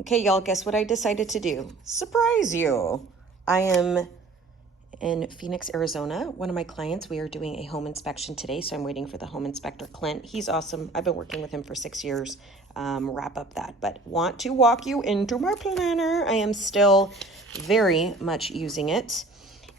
Okay, y'all, guess what I decided to do? Surprise you. I am in Phoenix, Arizona. One of my clients, we are doing a home inspection today, so I'm waiting for the home inspector, Clint. He's awesome. I've been working with him for 6 years. Wrap up that, but want to walk you into my planner. I am still very much using it,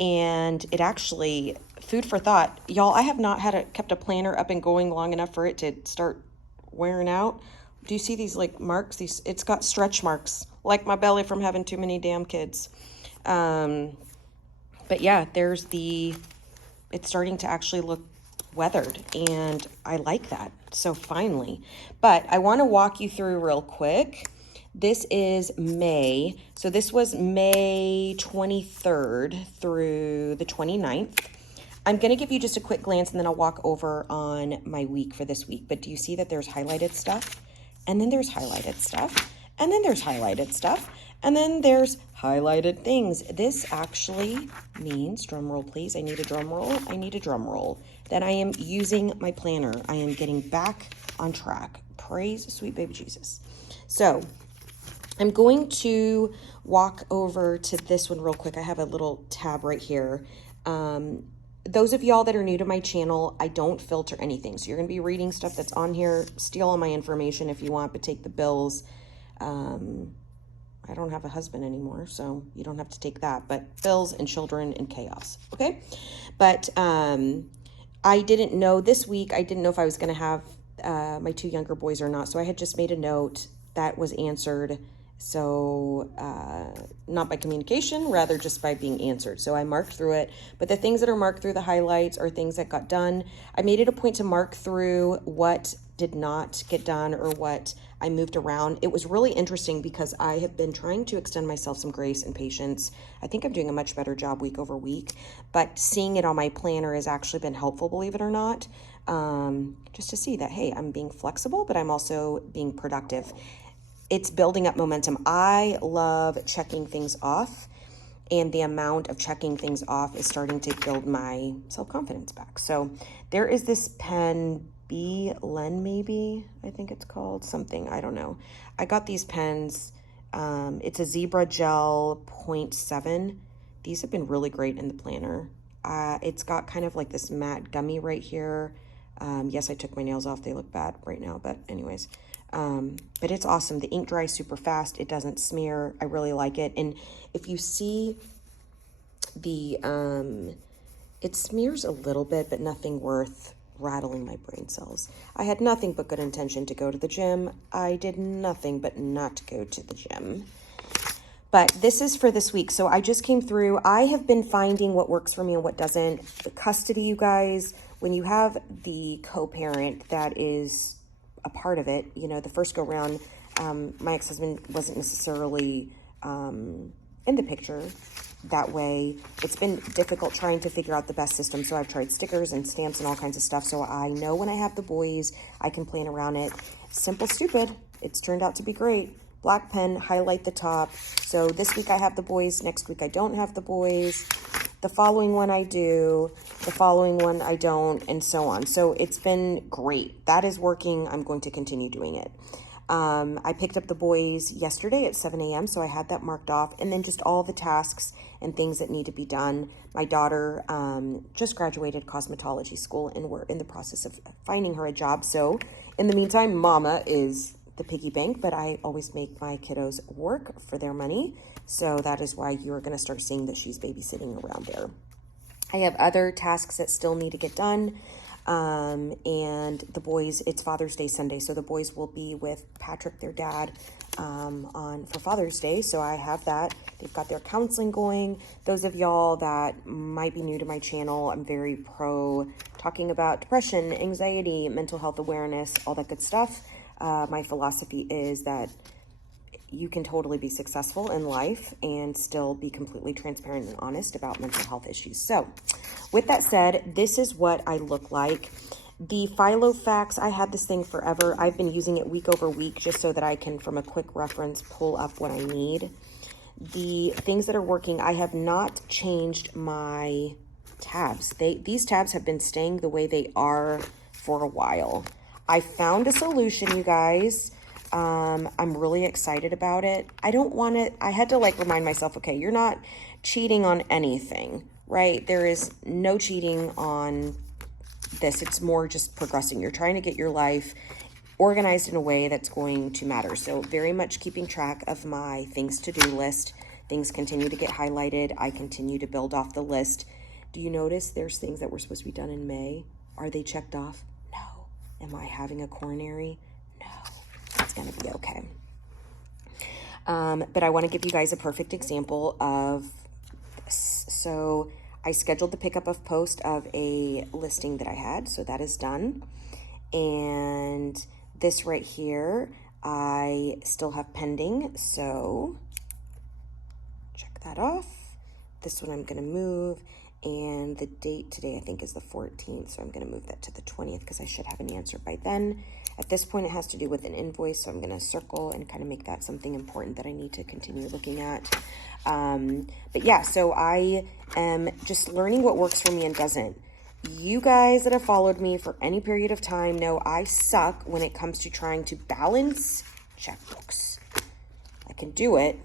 and it actually, food for thought. Y'all, I have not kept a planner up and going long enough for it to start wearing out. Do you see these like marks? It's got stretch marks, like my belly from having too many damn kids. But yeah, it's starting to actually look weathered, and I like that. So finally, but I want to walk you through real quick. This is May. So this was May 23rd through the 29th. I'm going to give you just a quick glance and then I'll walk over on my week for this week. But do you see that there's highlighted stuff? And then there's highlighted stuff. And then there's highlighted stuff. And then there's highlighted things. This actually means, drum roll please, I need a drum roll, that I am using my planner. I am getting back on track. Praise sweet baby Jesus. So I'm going to walk over to this one real quick. I have a little tab right here. Those of y'all that are new to my channel, I don't filter anything. So you're going to be reading stuff that's on here. Steal all my information if you want, but take the bills. I don't have a husband anymore, so you don't have to take that. But bills and children and chaos, okay? But I didn't know this week, I didn't know if I was going to have my two younger boys or not. So I had just made a note that was answered. So not by communication, rather just by being answered. So I marked through it, but the things that are marked through the highlights are things that got done. I made it a point to mark through what did not get done or what I moved around. It was really interesting because I have been trying to extend myself some grace and patience. I think I'm doing a much better job week over week, but seeing it on my planner has actually been helpful, believe it or not, just to see that, hey, I'm being flexible, but I'm also being productive. It's building up momentum. I love checking things off, and the amount of checking things off is starting to build my self-confidence back. So there is this pen, B-Len maybe, I think it's called, something, I don't know. I got these pens. It's a Zebra Gel 0.7. These have been really great in the planner. It's got kind of like this matte gummy right here. Yes, I took my nails off. They look bad right now, but anyways. But it's awesome. The ink dries super fast. It doesn't smear. I really like it. And if you see it smears a little bit, but nothing worth rattling my brain cells. I had nothing but good intention to go to the gym. I did nothing but not go to the gym. But this is for this week. So I just came through. I have been finding what works for me and what doesn't. The custody, you guys, when you have the co-parent that is a part of it, you know, the first go round, my ex-husband wasn't necessarily in the picture that way. It's been difficult trying to figure out the best system. So I've tried stickers and stamps and all kinds of stuff. So I know when I have the boys, I can plan around it. Simple, stupid. It's turned out to be great. Black pen, highlight the top. So this week I have the boys. Next week I don't have the boys. The following one I do. The following one I don't, and so on. So it's been great. That is working. I'm going to continue doing it. I picked up the boys yesterday at 7 a.m., so I had that marked off. And then just all the tasks and things that need to be done. My daughter just graduated cosmetology school, and we're in the process of finding her a job. So in the meantime, mama is the piggy bank, but I always make my kiddos work for their money. So that is why you're going to start seeing that she's babysitting around there. I have other tasks that still need to get done. And the boys, it's Father's Day Sunday, so the boys will be with Patrick, their dad, for Father's Day. So I have that. They've got their counseling going. Those of y'all that might be new to my channel, I'm very pro talking about depression, anxiety, mental health awareness, all that good stuff. My philosophy is that you can totally be successful in life and still be completely transparent and honest about mental health issues. So with that said, this is what I look like. The Filofax, I had this thing forever. I've been using it week over week just so that I can, from a quick reference, pull up what I need. The things that are working, I have not changed my tabs. These tabs have been staying the way they are for a while. I found a solution, you guys. I'm really excited about it. I don't want to, I had to like remind myself, okay, you're not cheating on anything, right? There is no cheating on this. It's more just progressing. You're trying to get your life organized in a way that's going to matter. So very much keeping track of my things to do list. Things continue to get highlighted. I continue to build off the list. Do you notice there's things that were supposed to be done in May? Are they checked off? No. Am I having a coronary? No. It's going to be okay. But I want to give you guys a perfect example of this. So I scheduled the pickup of post of a listing that I had. So that is done. And this right here, I still have pending. So check that off. This one I'm going to move. And the date today, I think, is the 14th. So I'm going to move that to the 20th because I should have an answer by then. At this point, it has to do with an invoice. So I'm going to circle and kind of make that something important that I need to continue looking at. But yeah, so I am just learning what works for me and doesn't. You guys that have followed me for any period of time know I suck when it comes to trying to balance checkbooks. I can do it.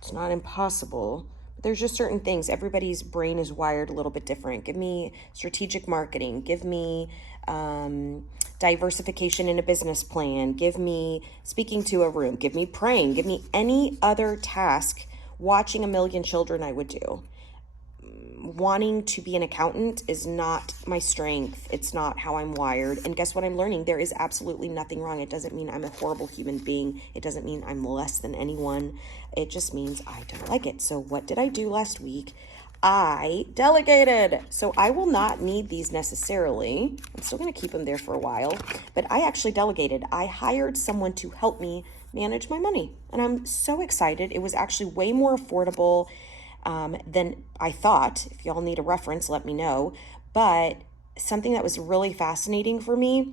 It's not impossible. But there's just certain things. Everybody's brain is wired a little bit different. Give me strategic marketing. Give me diversification in a business plan. Give me speaking to a room. Give me praying. Give me any other task. Watching a million children I would do. Wanting to be an accountant is not my strength. It's not how I'm wired. And guess what I'm learning? There is absolutely nothing wrong. It doesn't mean I'm a horrible human being. It doesn't mean I'm less than anyone. It just means I don't like it. So what did I do last week? I delegated. So I will not need these necessarily. I'm still going to keep them there for a while. But I actually delegated. I hired someone to help me manage my money. And I'm so excited. It was actually way more affordable than I thought. If y'all need a reference, let me know. But something that was really fascinating for me,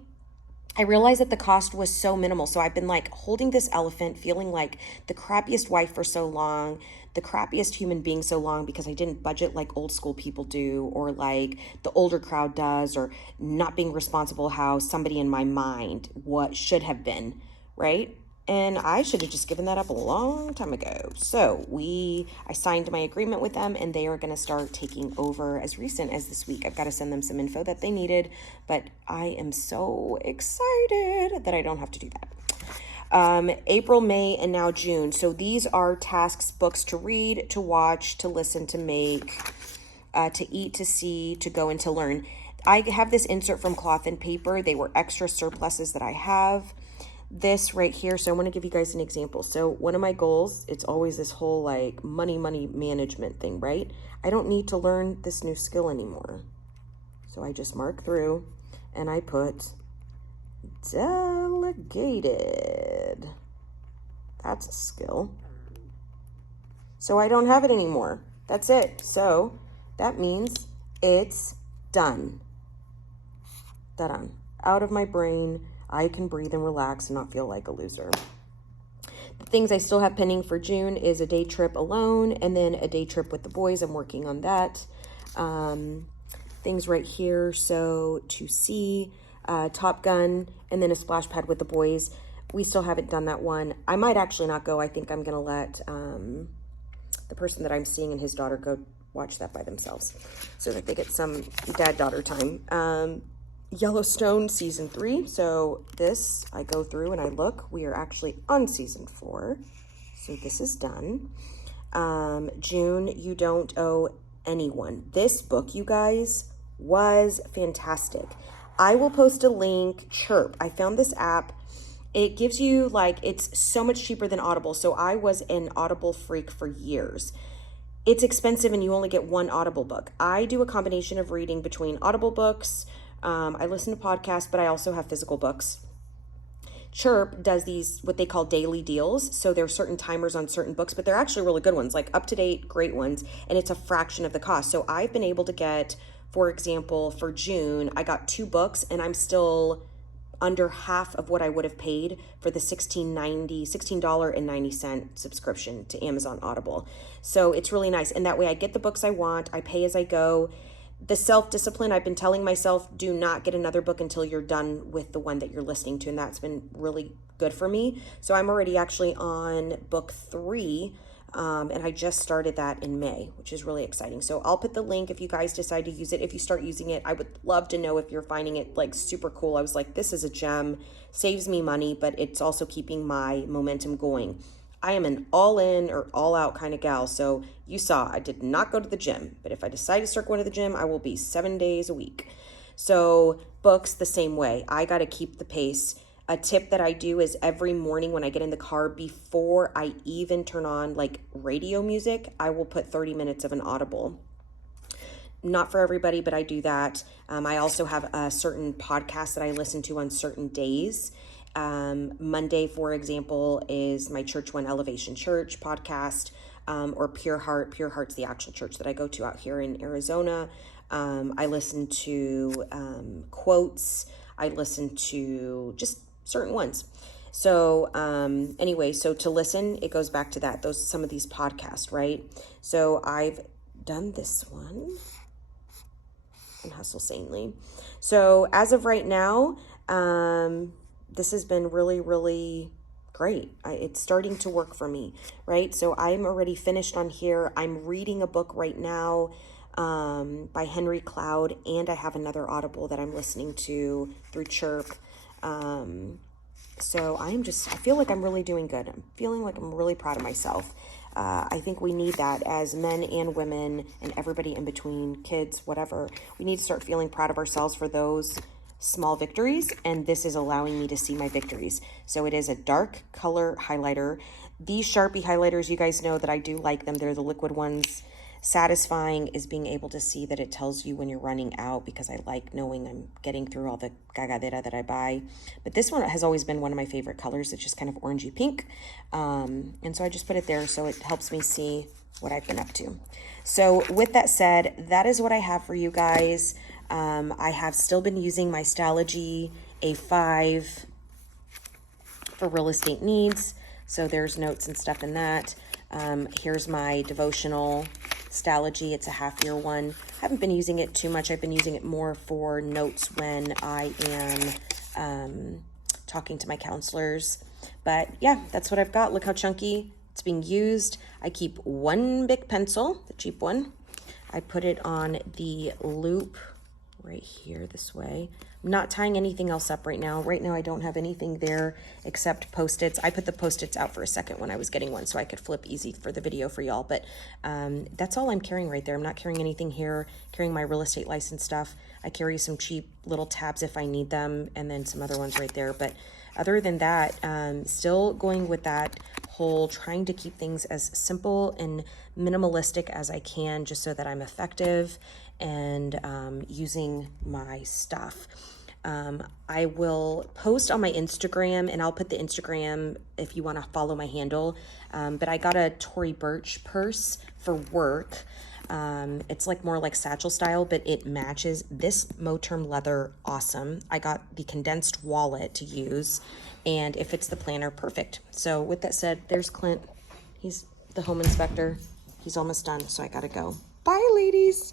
I realized that the cost was so minimal. So I've been like holding this elephant, feeling like the crappiest wife for so long, the crappiest human being so long because I didn't budget like old school people do, or like the older crowd does, or not being responsible how somebody in my mind what should have been, right? And I should have just given that up a long time ago. So I signed my agreement with them, and they are going to start taking over as recent as this week. I've got to send them some info that they needed, but I am so excited that I don't have to do that. April, May, and now June. So these are tasks, books to read, to watch, to listen, to make, to eat, to see, to go, and to learn. I have this insert from Cloth and Paper. They were extra surpluses that I have. This right here, so I'm going to give you guys an example. So one of my goals, it's always this whole like money management thing, right? I don't need to learn this new skill anymore. So I just mark through and I put delegated. That's a skill. So I don't have it anymore. That's it. So that means it's done. Done. Out of my brain. I can breathe and relax and not feel like a loser. The things I still have pending for June is a day trip alone and then a day trip with the boys. I'm working on that. Things right here. So to see Top Gun and then a splash pad with the boys. We still haven't done that one. I might actually not go. I think I'm going to let the person that I'm seeing and his daughter go watch that by themselves so that they get some dad-daughter time. Yellowstone season 3. So this I go through and I look. We are actually on season 4. So this is done. June, You Don't Owe Anyone. This book, you guys, was fantastic. I will post a link. CHIRP. I found this app. It gives you like, it's so much cheaper than Audible. So I was an Audible freak for years. It's expensive and you only get one Audible book. I do a combination of reading between Audible books. I listen to podcasts, but I also have physical books. CHIRP does these, what they call daily deals. So there are certain timers on certain books, but they're actually really good ones, like up-to-date, great ones. And it's a fraction of the cost. So I've been able to get, for example, for June, I got 2 books and I'm still under half of what I would have paid for the $16.90 subscription to Amazon Audible. So it's really nice. And that way I get the books I want. I pay as I go. The self-discipline, I've been telling myself, do not get another book until you're done with the one that you're listening to. And that's been really good for me. So I'm already actually on book 3. And I just started that in May, which is really exciting. So I'll put the link if you guys decide to use it. If you start using it, I would love to know if you're finding it like super cool. I was like, this is a gem, saves me money, but it's also keeping my momentum going. I am an all in or all out kind of gal. So you saw, I did not go to the gym, but if I decide to start going to the gym, I will be 7 days a week. So books the same way. I got to keep the pace. A tip that I do is every morning when I get in the car, before I even turn on like radio music, I will put 30 minutes of an Audible. Not for everybody, but I do that. I also have a certain podcast that I listen to on certain days. Monday, for example, is my Church One Elevation Church podcast, or Pure Heart. Pure Heart's the actual church that I go to out here in Arizona. I listen to quotes. I listen to just certain ones. So anyway, so to listen, it goes back to that, some of these podcasts, right? So I've done this one and Hustle Sanely. So as of right now, this has been really, really great. It's starting to work for me, right? So I'm already finished on here. I'm reading a book right now by Henry Cloud, and I have another Audible that I'm listening to through CHIRP. So I feel like I'm really doing good. I'm feeling like I'm really proud of myself. I think we need that as men and women and everybody in between, kids, whatever. We need to start feeling proud of ourselves for those small victories, and this is allowing me to see my victories. So it is a dark color highlighter. These Sharpie highlighters, you guys know that I do like them. They're the liquid ones. Satisfying is being able to see that it tells you when you're running out, because I like knowing I'm getting through all the gagadera that I buy. But this one has always been one of my favorite colors. It's just kind of orangey pink. And so I just put it there so it helps me see what I've been up to. So with that said, that is what I have for you guys. I have still been using my Stylogy A5 for real estate needs. So there's notes and stuff in that. Here's my devotional Stylogy. It's a half-year one. I haven't been using it too much. I've been using it more for notes when I am talking to my counselors. But yeah, that's what I've got. Look how chunky it's being used. I keep one big pencil, the cheap one. I put it on the loop right here this way. I'm not tying anything else up right now. Right now I don't have anything there except Post-its. I put the Post-its out for a second when I was getting one so I could flip easy for the video for y'all. But that's all I'm carrying right there. I'm not carrying anything here. Carrying my real estate license stuff. I carry some cheap little tabs if I need them, and then some other ones right there. But other than that, still going with that whole trying to keep things as simple and minimalistic as I can, just so that I'm effective and using my stuff. I will post on my Instagram, and I'll put the Instagram if you want to follow my handle. But I got a Tory Burch purse for work. It's like more like satchel style, but it matches this Moterm leather. Awesome. I got the condensed wallet to use, and if it's the planner, perfect. So with that said, there's Clint. He's the home inspector. He's almost done, so I gotta go. Bye, ladies.